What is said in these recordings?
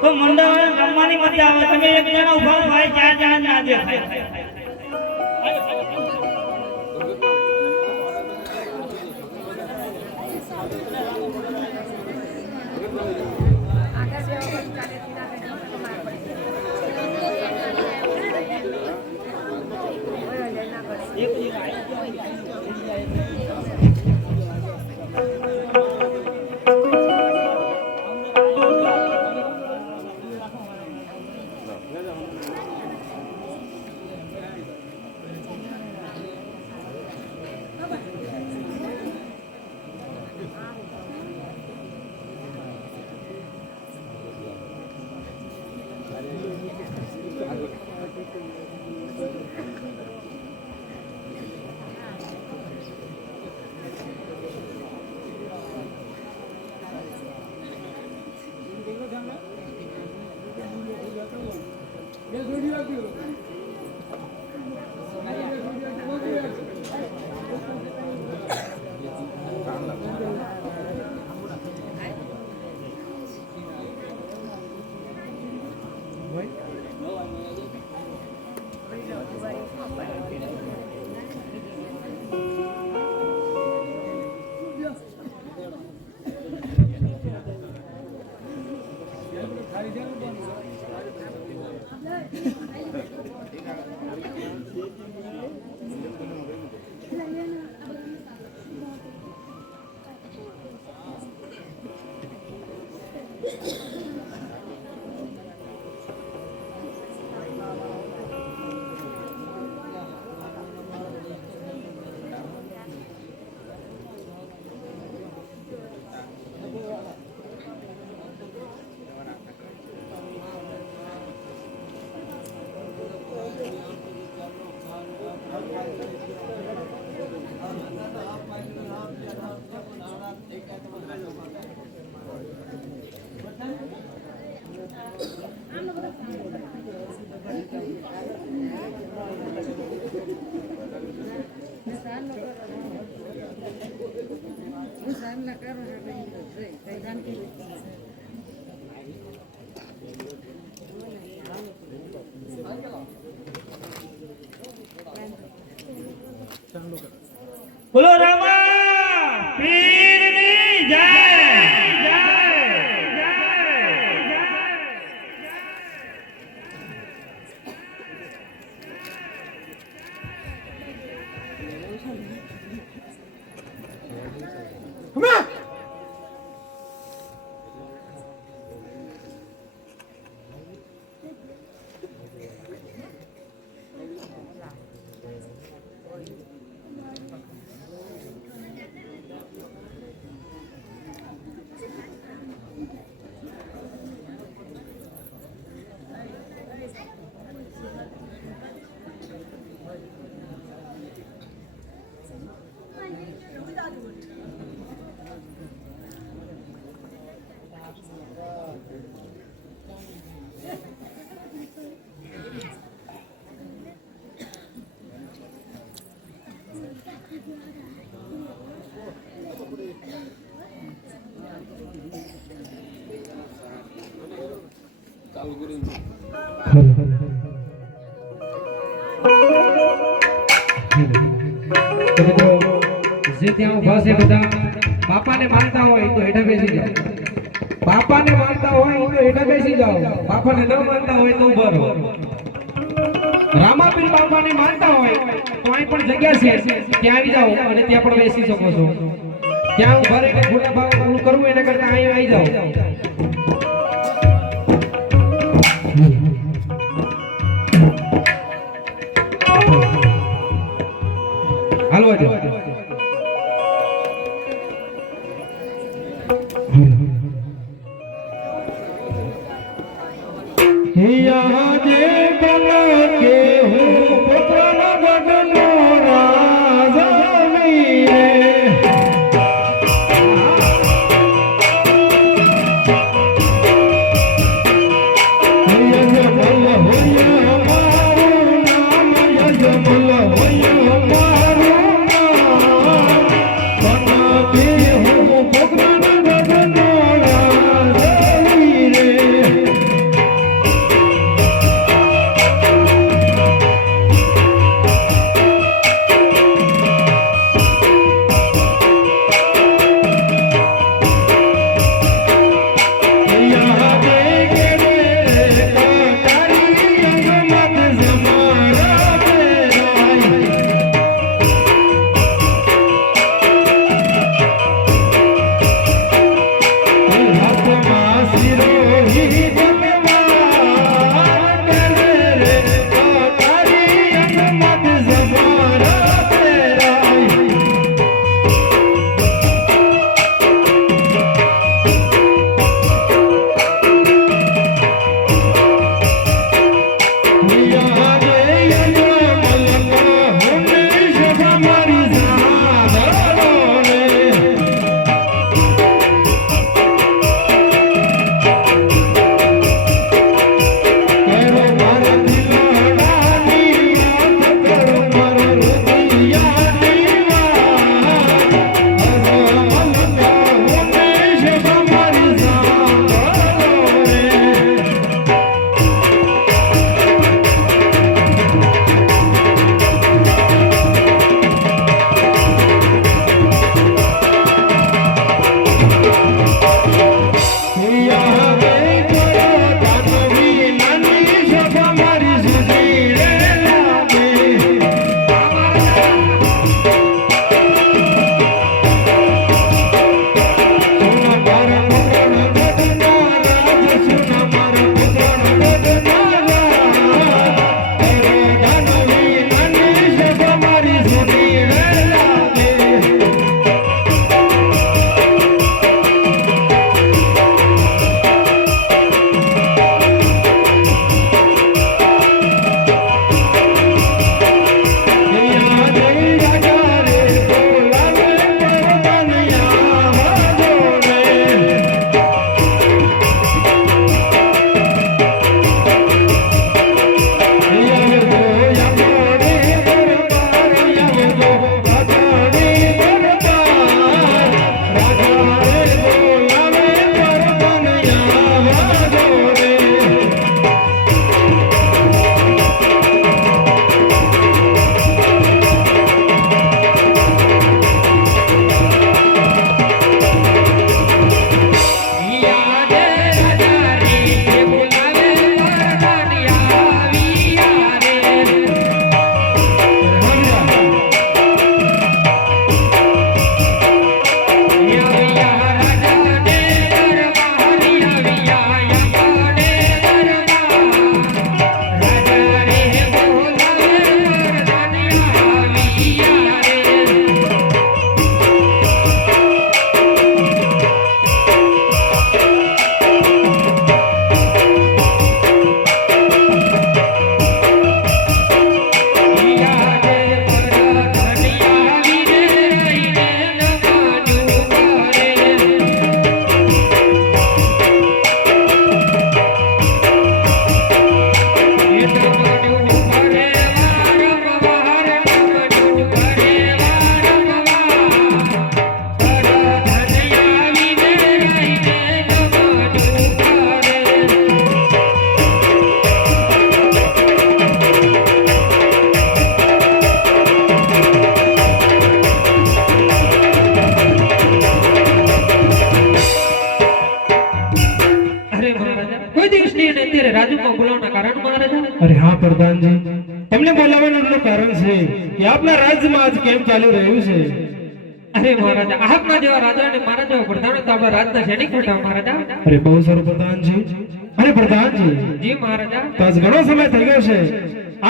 તો મંડળ રમવાની મજા આવે. તમે એક જણા ઉભા ભાઈ ચાર જણા ના દેખાય. બોલો રામા પીરની જય જય જય જય જે ત્યાં ઉભા છે બધા બાપાને માનતા હોય તો હેઠા બેસી જાઓ. બાપાને માનતા હોય તો હેઠા બેસી જાઓ. બાપાને ન માનતા હોય તો ઉભા રહો. રામાપીર બાપાને માનતા હોય તો અહીં પણ જગ્યા છે, ત્યાં આવી જાઓ અને ત્યાં પણ બેસી શકો છો. ત્યાં ઉભા રહીને ખોટા ભાવ કરવું એના કરતા અહીં આવી જાઓ. હાલવા જાઓ. यहाँ जे बन के हूँ पुत्र गगनो राजा मीरे यजमल होया मारू नाम यजमल होया मारू नाम बन के हूँ पुत्र गगनो राजा मीरे હા પ્રધાનજી, તમને બોલાવવાનું એનું કારણ છે કે આપના રાજ્યમાં આજ કેમ ચાલી રહ્યું છે? અરે મહારાજા, આપના જેવા રાજા અને મારા જેવા પ્રધાન તો આપણા રાજના સૈનિક હતા મહારાજા. અરે બહુ સારું પ્રધાનજી. અરે પ્રધાનજી, જી મહારાજા. તો આજ ઘણો સમય થઈ ગયો છે,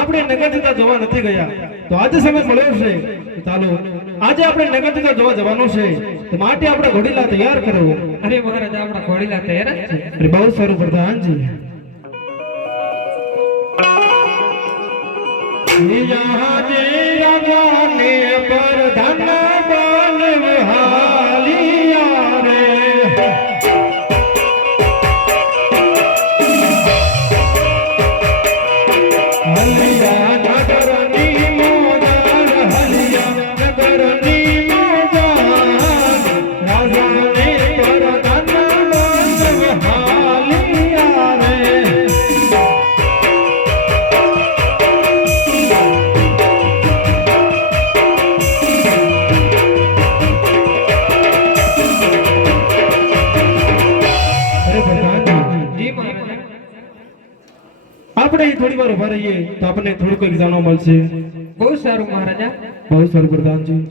આપણે નગર જતા જોવા નથી ગયા. તો આજે સમય મળ્યો છે, તો ચાલો આજે આપણે નગર જતા જોવા જવાનું છે. તો માટે આપણે ઘોડીલા તૈયાર કરો. અરે મહારાજા, આપણા ઘોડીલા તૈયાર જ છે. અરે બહુ સારું પ્રધાનજી. यहाँ जे राजाने प्रधान बनवहालिया रे, हलिया नगरनी मोदान, हलिया नगरनी मोदान, राजाने प्रधान बनवहालिया रे. જી મહારાજા. આપણે અહીં થોડી વાર ઉભા રહીએ તો આપણને થોડું કંઈક જાણવા મળશે. બહુ સારું મહારાજા. બહુ સારું પ્રધાનજી.